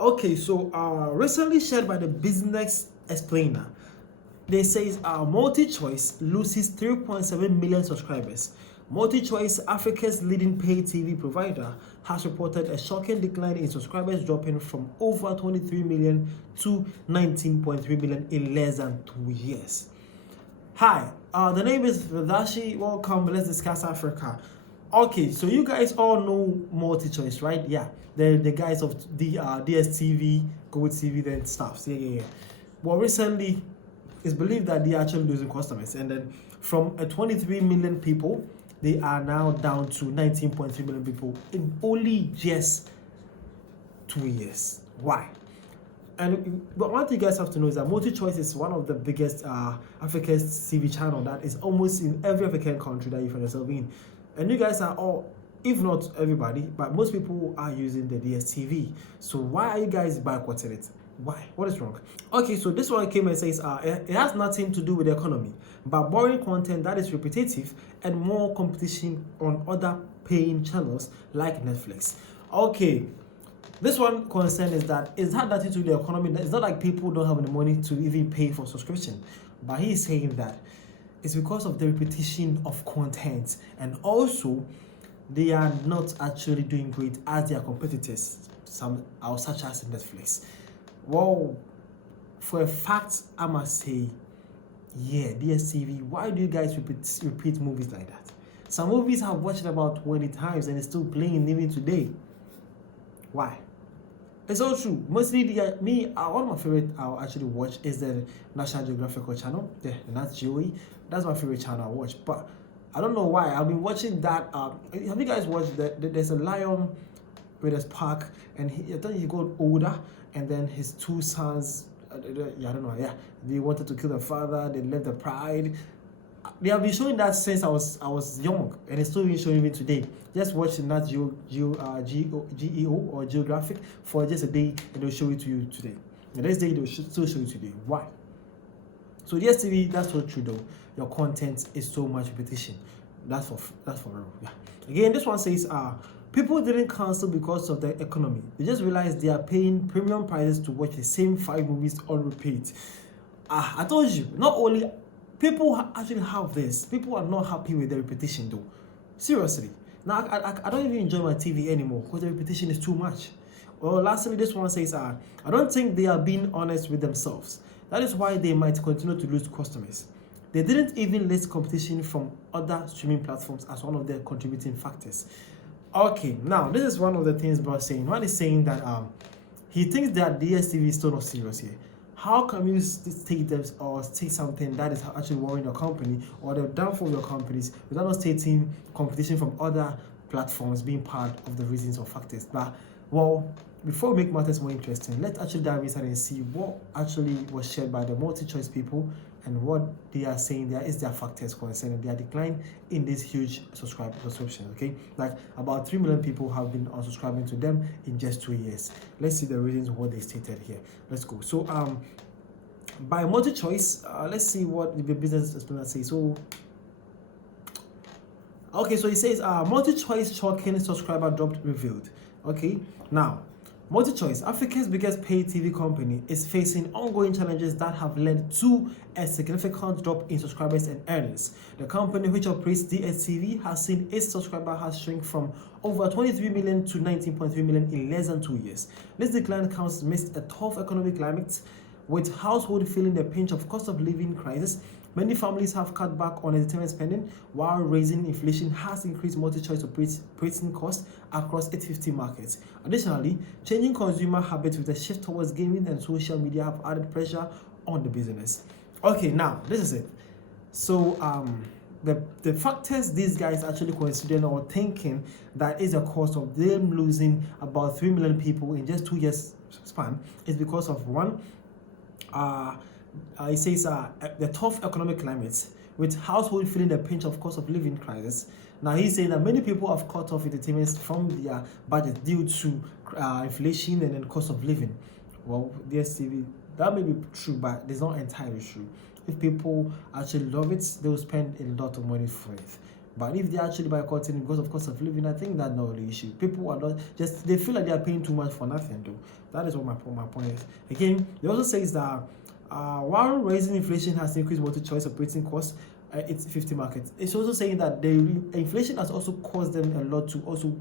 Okay, so recently shared by the Business Explainer, they says MultiChoice loses 3.7 million subscribers. MultiChoice, Africa's leading pay TV provider, has reported a shocking decline in subscribers, dropping from over 23 million to 19.3 million in less than 2 years. Hi, the name is Radashi. Welcome. Let's discuss Africa. Okay, so you guys all know MultiChoice, right? Yeah, the guys of the DSTV, Go TV, then stuff. Yeah. Well, recently, it's believed that they are actually losing customers, and then from a 23 million people, they are now down to 19.3 million people in only just 2 years. Why? But one thing you guys have to know is that MultiChoice is one of the biggest Africa's TV channel that is almost in every African country that you find yourself in. And you guys are all, if not everybody, but most people are using the DSTV. So why are you guys boycotting it? Why? What is wrong? Okay, so this one came and says it has nothing to do with the economy, but boring content that is repetitive and more competition on other paying channels like Netflix. Okay, this one concern is that it's had nothing to do with the economy. It's not like people don't have the money to even pay for subscription, but he is saying that it's because of the repetition of content, and also they are not actually doing great as their competitors, such as Netflix. Well, for a fact, I must say, yeah, DSTV, why do you guys repeat movies like that? Some movies I've watched about 20 times and it's still playing even today. Why? It's all true. Mostly, one of my favorite I'll actually watch is the National Geographic channel, the Nat Geo. That's my favorite channel I watch. But I don't know why. I've been watching that. Have you guys watched there's a lion with his park, and I think he got older, and then his two sons, I don't know, yeah, they wanted to kill their father, they left the pride. They have been showing that since I was young, and it's still being shown even today. Just watching that GEO or Geographic for just a day, and they'll show it to you today. The next day they'll still show it today. Why? So DSTV, that's so true though. Your content is so much repetition. That's for real. Yeah. Again, this one says people didn't cancel because of the economy. They just realized they are paying premium prices to watch the same 5 movies on repeat. I told you, not only people actually have this. People are not happy with the repetition though. Seriously. Now I don't even enjoy my TV anymore because the repetition is too much. Well, lastly, this one says I don't think they are being honest with themselves. That is why they might continue to lose customers. They didn't even list competition from other streaming platforms as one of their contributing factors. Okay, now this is one of the things Bro is saying. One is saying that he thinks that DSTV is still not serious here. How can you state this or state something that is actually worrying your company or the downfall of your companies without not stating competition from other platforms being part of the reasons or factors? But well, before we make matters more interesting, let's actually dive inside and see what actually was shared by the MultiChoice people and what they are saying there is their factors concerning their decline in this huge subscription. Okay, like about 3 million people have been unsubscribing to them in just 2 years. Let's see the reasons what they stated here. Let's go. So by MultiChoice, let's see what the business explainer says. So okay, so it says MultiChoice shocking subscriber drop revealed. Okay, now MultiChoice, Africa's biggest pay TV company, is facing ongoing challenges that have led to a significant drop in subscribers and earnings. The company, which operates DSTV, has seen its subscriber has shrink from over 23 million to 19.3 million in less than 2 years. This decline comes amidst a tough economic climate, with households feeling the pinch of cost of living crisis. Many families have cut back on entertainment spending, while rising inflation has increased MultiChoice operating costs across 850 markets. Additionally, changing consumer habits with a shift towards gaming and social media have added pressure on the business. Okay, now this is it. So the factors these guys actually considering or thinking that is a cause of them losing about 3 million people in just 2 years span is because of one, it says the tough economic climate, with households feeling the pinch of cost of living crisis. Now he's saying that many people have cut off entertainment from their budget due to inflation and then cost of living. Well, DSTV, that may be true, but it's not entirely true. If people actually love it, they will spend a lot of money for it. But if they're actually boycotting because of cost of living, I think that's not the issue. People are not just, they feel like they are paying too much for nothing though. That is what my point is. Again, it also says that while raising inflation has increased multi-choice operating costs, it's 50 markets. It's also saying that the inflation has also caused them a lot to also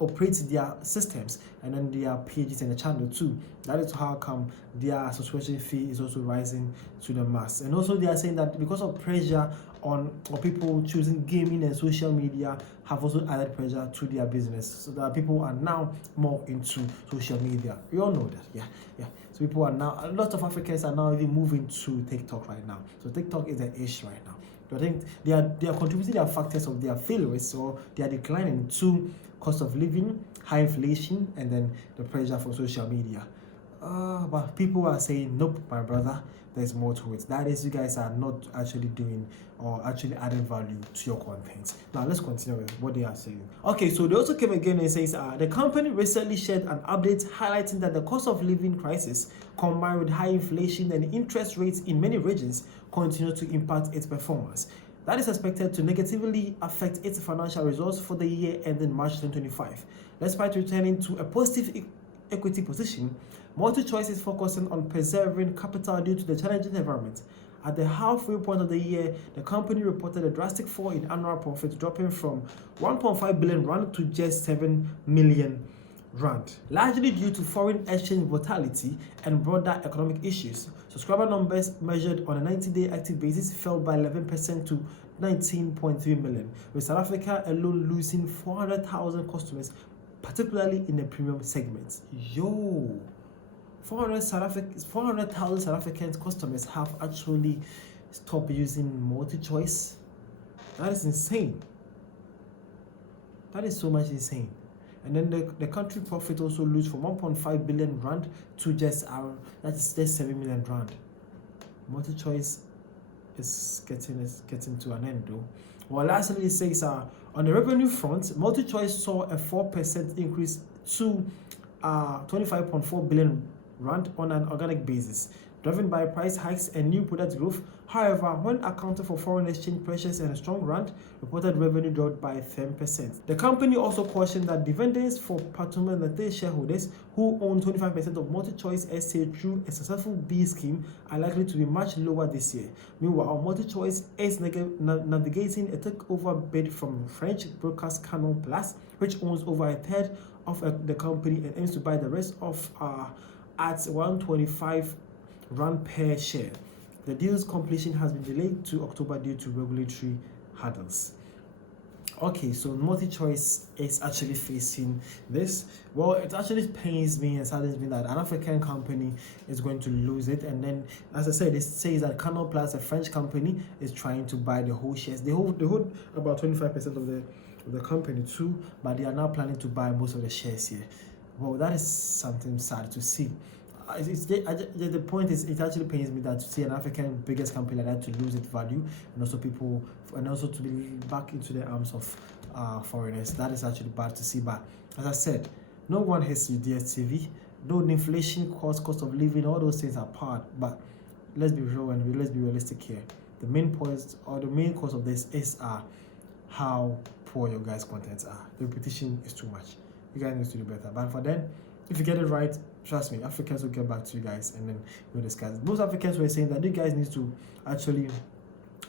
operate their systems and then their pages and the channel too. That is how come their subscription fee is also rising to the mass. And also they are saying that because of pressure on people choosing gaming and social media have also added pressure to their business, so that people are now more into social media. We all know that, yeah. So people are now, a lot of Africans are now even moving to TikTok right now. So TikTok is an issue right now. So I think they are contributing their factors of their failures, so they are declining to cost of living, high inflation, and then the pressure for social media. But people are saying, nope, my brother, there's more to it. That is, you guys are not actually doing or actually adding value to your content. Now let's continue with what they are saying. Okay, so they also came again and says the company recently shared an update highlighting that the cost of living crisis combined with high inflation and interest rates in many regions continue to impact its performance. That is expected to negatively affect its financial results for the year ending March 2025. Despite returning to a positive equity position, MultiChoice is focusing on preserving capital due to the challenging environment. At the halfway point of the year, the company reported a drastic fall in annual profits, dropping from 1.5 billion rand to just 7 million rand, largely due to foreign exchange volatility and broader economic issues. Subscriber numbers measured on a 90-day active basis fell by 11% to 19.3 million, with South Africa alone losing 400,000 customers, particularly in the premium segment. 400,000 South African customers have actually stopped using MultiChoice. That is insane. That is so much insane. And then the country profit also lose from 1.5 billion rand to just that's just 7 million rand. MultiChoice is getting to an end though. Well, lastly, it says on the revenue front, MultiChoice saw a 4% increase to 25.4 billion rand on an organic basis, driven by price hikes and new product growth. However, when accounting for foreign exchange pressures and a strong rand, reported revenue dropped by 10%. The company also cautioned that dividends for Patumanate shareholders who own 25% of MultiChoice SA through a successful B scheme are likely to be much lower this year. Meanwhile, MultiChoice is navigating a takeover bid from French broadcast Canal Plus, which owns over a third of the company and aims to buy the rest of at 125 rand per share. The deal's completion has been delayed to October due to regulatory hurdles. Okay, so MultiChoice is actually facing this. Well, it actually pains me and saddens me that an African company is going to lose it. And then, as I said, it says that Canal Plus, a French company, is trying to buy the whole shares. They hold about 25% of the company too, but they are now planning to buy most of the shares here. Well, that is something sad to see. The point is, it actually pains me that to see an African biggest company like that to lose its value, and also to be back into the arms of foreigners. That is actually bad to see. But as I said, no one hates you, DSTV. Though inflation, cost of living, all those things are part. But let's be real and let's be realistic here. The main point or the main cause of this is how poor your guys' contents are. The repetition is too much. You guys need to do better. But for then, if you get it right, trust me, Africans will get back to you guys and then we'll discuss. Most Africans were saying that you guys need to actually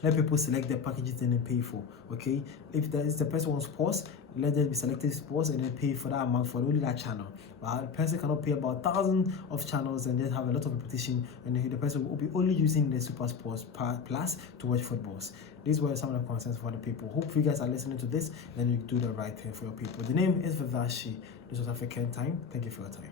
let people select their packages and then pay for. Okay, if the person wants pause, let them be selected pause and then pay for that amount for only that channel. But the person cannot pay about 1,000 of channels and then have a lot of repetition, and the person will be only using the Super Sports Plus to watch footballs. These were some of the concerns for the people. Hope you guys are listening to this, then you do the right thing for your people. The name is Vivashi. This was African Time. Thank you for your time.